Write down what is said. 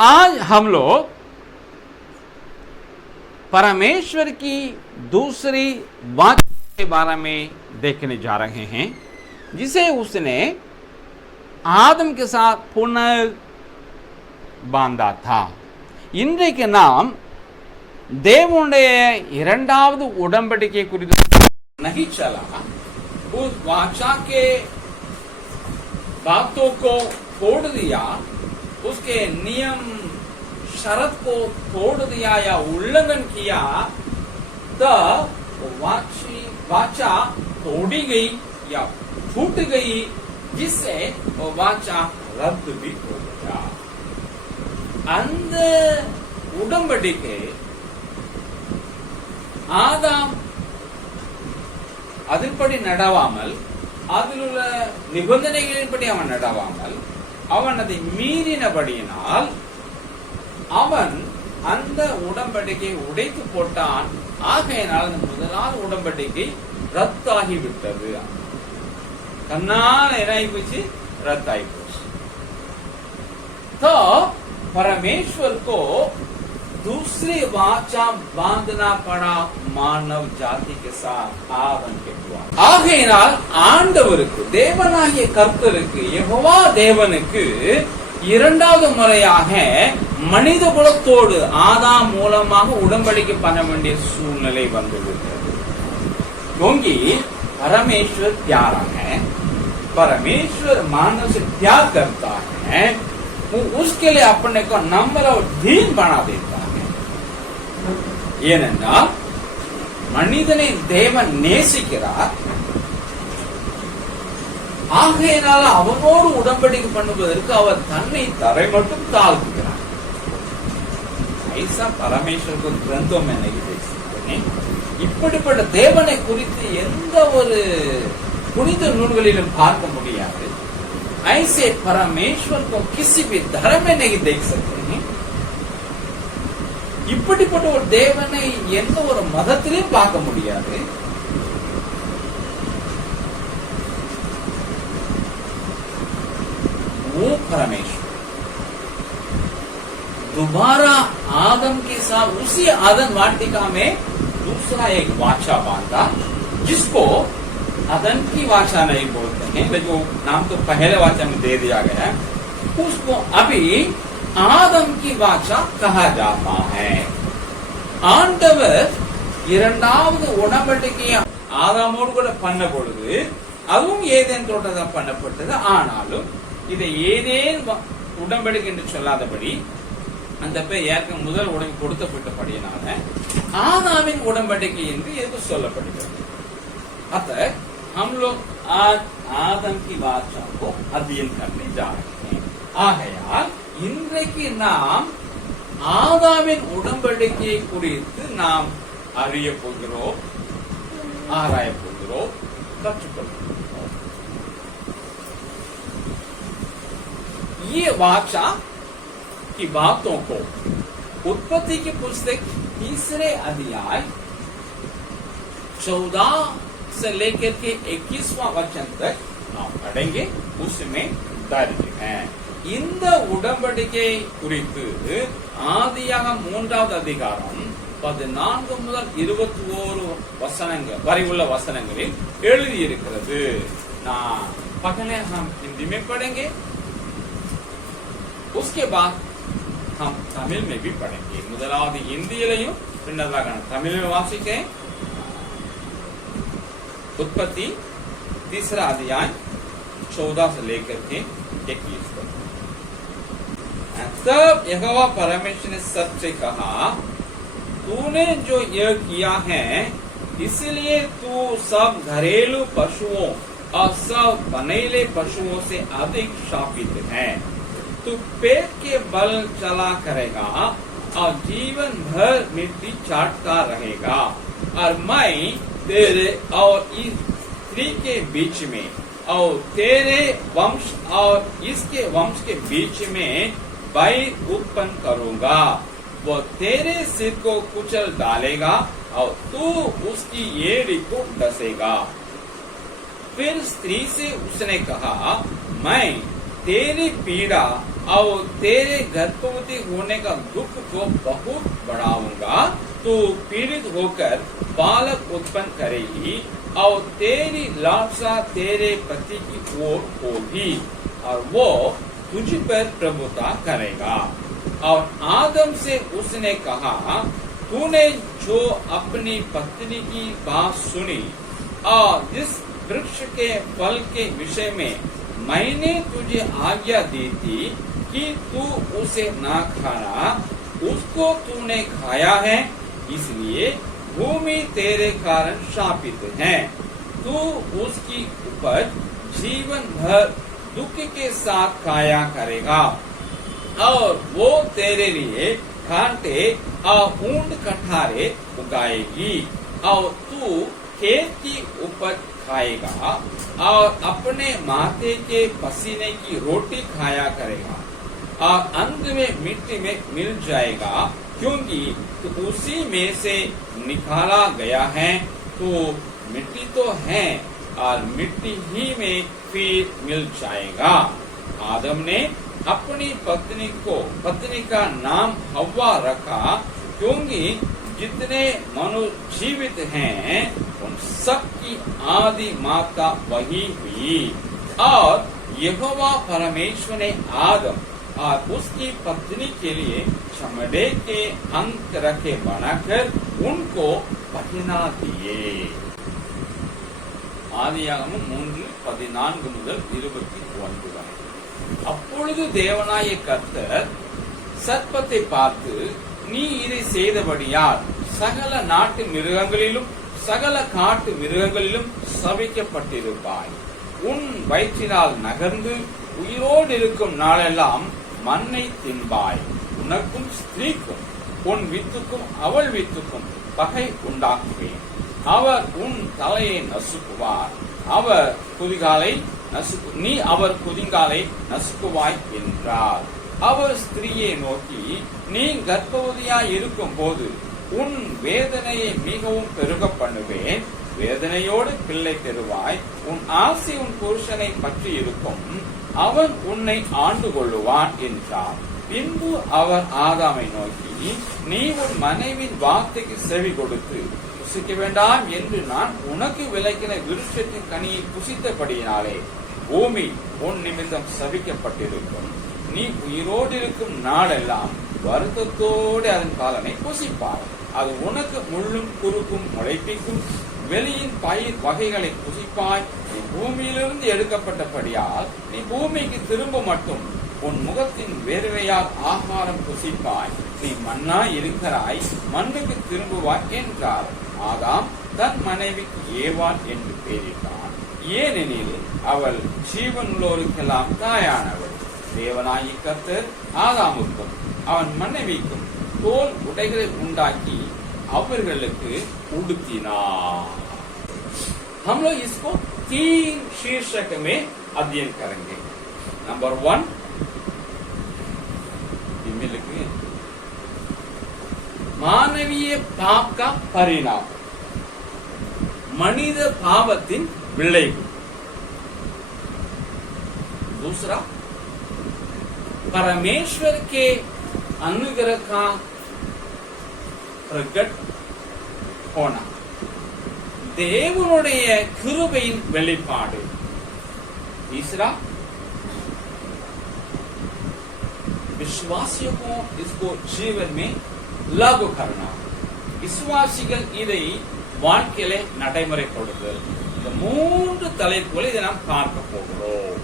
आज हम लोग परमेश्वर की दूसरी वाचा के बारे में देखने जा रहे हैं, जिसे उसने आदम के साथ पुनः बांधा था। இன்றைக்கு நாம் தேவனுடைய இரண்டாவது உடன்படிக்கை குறித்து नहीं चला, उस वाचा के बातों को तोड़ दिया, उसके नियम शर्त को तोड़ दिया या उल्लंघन किया, तो वाचा तोड़ी गई या छूट गई, जिससे वो वाचा रद्द भी हो गया। அந்த உடன்படிக்கை ஆதாம் அதன்படி நடவாமல், அதில் உள்ள நிபந்தனைகளின்படி அவன் நடவாமல், அவன் அதை மீறினபடியினால் அவன் அந்த உடன்படிக்கை உடைத்து போட்டான். ஆகையினால் அந்த முதலாவது உடன்படிக்கை ரத்தாகி விட்டது. கண்ணால் என்னாகி போச்சு? रद्दाई पोच। तो परमेश्वर को दूसरी वाचा बांधना पड़ा मानव जाति के साथ आदम के द्वारा। ஆகையினால் ஆண்டவருக்கு, தேவனாகிய கர்த்தருக்கு, யெகோவா தேவனுக்கு இரண்டாவது முறையாக மனித குலத்தோடு ஆதாம் மூலமாக உடன்படிக்கை பண்ண வேண்டிய சூழ்நிலை வந்துவிட்டது। क्योंकि परमेश्वर प्यारा है, परमेश्वर मानव से प्यार करता है, वो उसके लिए अपने को नम्र और दीन बना देता है। ஏனென்றால் மனிதனை தேவன் நேசிக்கிறார், ஆகையினால் அவனோடு உடன்படிக்கை பண்ணுவதற்கு அவர் தன்னை தரை மட்டும் தாழ்த்துகிறார்। ஐசா பரமேஸ்வர் கிரந்தம் இப்படிப்பட்ட தேவனை குறித்து எந்த ஒரு புனித நூல்களிலும் பார்க்க முடியாது। ऐसे परमेश्वर को किसी भी धर्म में नहीं देख सकते हैं। இப்படிப்பட்ட ஒரு தேவனை எந்த ஒரு மதத்திலும் பார்க்க முடியாது। वो परमेश्वर दोबारा आदम के साथ उसी आदम वाटिका में दूसरा एक वाचा बांधा, जिसको आदम की वाचा नहीं बोलते हैं, लेकिन नाम तो पहले वाचा में दे दिया गया है, उसको अभी आदम की वाचा कहा जाता है। ஆண்டவர் இரண்டாவது உடன்படிக்கையை ஆதாமோடு கூட பண்ண பொழுது அதுவும் ஏதேன் தோட்டத்தில் பண்ணப்பட்டது। ஆனாலும் இதை ஏதேன் உடன்படிக்கை என்று சொல்லாதபடி அந்த பேர் ஏற்கனவே முதல் உடம்பு கொடுத்தப்பட்டபடியினால ஆதாமின் உடன்படிக்கை என்று எது சொல்லப்படுகிறது। अत हम लोग आज आदम की वाचा को अध्ययन करने जा रहे हैं। ஆகையால் இன்றைக்கு நாம் ஆதாமின் உடன்படிக்கையை குறித்து நாம் அறிய போகிறோம், ஆராய போகிறோம், கற்றுக்கொள்கிறோம்। ये वाचा की बातों को उत्पत्ति की पुस्तक 3 अध्याय 14 से लेकर के 21वां वचन तक நாம் पढ़ेंगे, उसमें दर्ज है। இந்த உடன்படிக்கை குறித்து ஆதியாகமம் 3வது அதிகாரம் 14 முதல் 21 வசனங்கள் வரை உள்ள வசனங்களில் எழுதி இருக்கிறது। நான் पहले हम हिंदी में पढ़ेंगे, उसके बाद हम तमिल में भी पढ़ेंगे। முதலாவது ஹிந்தியிலையும் பின்னதாக தமிழில் வாசிக்கிறேன்। उत्पत्ति 3 अध्याय 14 से लेकर के 21 तक। तब यहोवा परमेश्वर ने सबसे कहा, तूने जो यह किया है इसलिए तू सब घरेलू पशुओं और सब बनेले पशुओं से अधिक शापित है। तू पेट के बल चला करेगा और जीवन भर मिट्टी चाटता रहेगा, और मैं तेरे और इस स्त्री के बीच में और तेरे वंश और इसके वंश के बीच में बैर उत्पन्न करूंगा। वो तेरे सिर को कुचल डालेगा और तू उसकी एड़ी को डसेगा। फिर स्त्री से उसने कहा, मैं तेरी पीड़ा और तेरे गर्भवती होने का दुख को बहुत बढ़ाऊंगा। तू पीड़ित होकर बालक उत्पन्न करेगी और तेरी लालसा तेरे पति की ओर होगी और वो तुझ पर प्रभुता करेगा। और आदम से उसने कहा, तूने जो अपनी पत्नी की बात सुनी और जिस वृक्ष के फल के विषय में मैंने तुझे आज्ञा दी थी कि तू उसे ना खाना, उसको तूने खाया है, इसलिए भूमि तेरे कारण शापित है। तू उसकी उपज जीवन भर दुख के साथ खाया करेगा और वो तेरे लिए कांटे और ऊंट कठारे उगाएगी और तू खेत की उपज खाएगा और अपने माथे के पसीने की रोटी खाया करेगा और अंत में मिट्टी में मिल जाएगा, क्योंकि तो उसी में से निकाला गया है। तो मिट्टी तो है और मिट्टी ही में फिर मिल जाएगा। आदम ने अपनी पत्नी का नाम हव्वा रखा, क्योंकि जितने मनुष्य जीवित हैं उन सब की आदि माता वही हुई। और यहोवा परमेश्वर ने आदम और उसकी पत्नी के लिए चमड़े के अंक रखे बनाकर उनको पहना दिए। ஆதியாகமம் 3:14 முதல் 29 வரை. அப்பொழுது தேவனாய கர்த்தர் சர்ப்பத்தை பார்த்து, நீ இதை செய்தபடியால் சகல நாட்டு மிருகங்களிலும் சகல காட்டு மிருகங்களிலும் சபிக்கப்பட்டிருப்பாய். உன் வயிற்றினால் நகர்ந்து உயிரோடு இருக்கும் நாளெல்லாம் மண்ணை தின்பாய். உனக்கும் ஸ்திரீக்கும் உன் வித்துக்கும் அவள் வித்துக்கும் பகை உண்டாக்குவேன். அவர் உன் தலையை நசுக்குவார், நீ அவர் குதிங்காலை நசுக்குவாய் என்றார். அவர் ஸ்திரீயை நோக்கி, நீ கர்ப்பவதியாய் இருக்கும் போது உன் வேதனையை மிகவும் பெருக பண்ணுவேன். வேதனையோடு பிள்ளை பெறுவாய். உன் ஆசை உன் புருஷனை பற்றி இருக்கும், அவன் உன்னை ஆண்டு கொள்ளுவான் என்றார். பின்பு அவர் ஆதாமை நோக்கி, நீ உன் மனைவின் வார்த்தைக்கு செவி கொடுத்து புசிக்க வேண்டாம் என்று நான் உனக்கு விலக்கின விருட்சத்தின் கனியை புசித்தபடியினாலே பூமி உன் நிமித்தம் சபிக்கப்பட்டிருக்கும். நீ உயிரோடு இருக்கும் நாளெல்லாம் வருத்தத்தோடு அதன் பலனை புசிப்பாய். அது உனக்கு முள்ளும் குறுக்கும் முளைப்பிக்கும். வெளியின் பயிர் வகைகளை புசிப்பாய். நீ பூமியிலிருந்து எடுக்கப்பட்டபடியால் நீ பூமிக்கு திரும்ப மட்டும் உன் முகத்தின் வேர்வையால் ஆகாரம் புசிப்பாய். நீ மண்ணாய் இருக்கிறாய், மண்ணுக்கு திரும்புவாய் என்றார். ஆதாம் தன் மனைவிக்கு ஏவாள் என்று பெயரிட்டான், ஏனெனில் அவள் ஜீவனுள்ளோருக்கெல்லாம் தாயானவள். தேவனாகிய கர்த்தர் ஆதாமுக்கும் அவன் மனைவிக்கும் தோல் உடைகளை உண்டாக்கி அவர்களுக்கு उड़तीनार। हम लोग इसको 3 शीर्षक में अध्ययन करेंगे। नंबर 1 मानवीय पाप का परिणाम, मनिद पावத்தின் விளைவு। दूसरा, परमेश्वर के अनुग्रह का प्रकट होना, தேவனுடைய கிருபையின் வெளிப்பாடு। तीसरा, विश्वासियों को इसको जीवन में लागू करना, விசுவாசிகள் இதை வாழ்க்கையில நடைமுறைப்படுத்துதல்। இந்த 3 தலைப்புகளை இதை நாம் பார்க்க போகிறோம்।